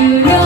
you know.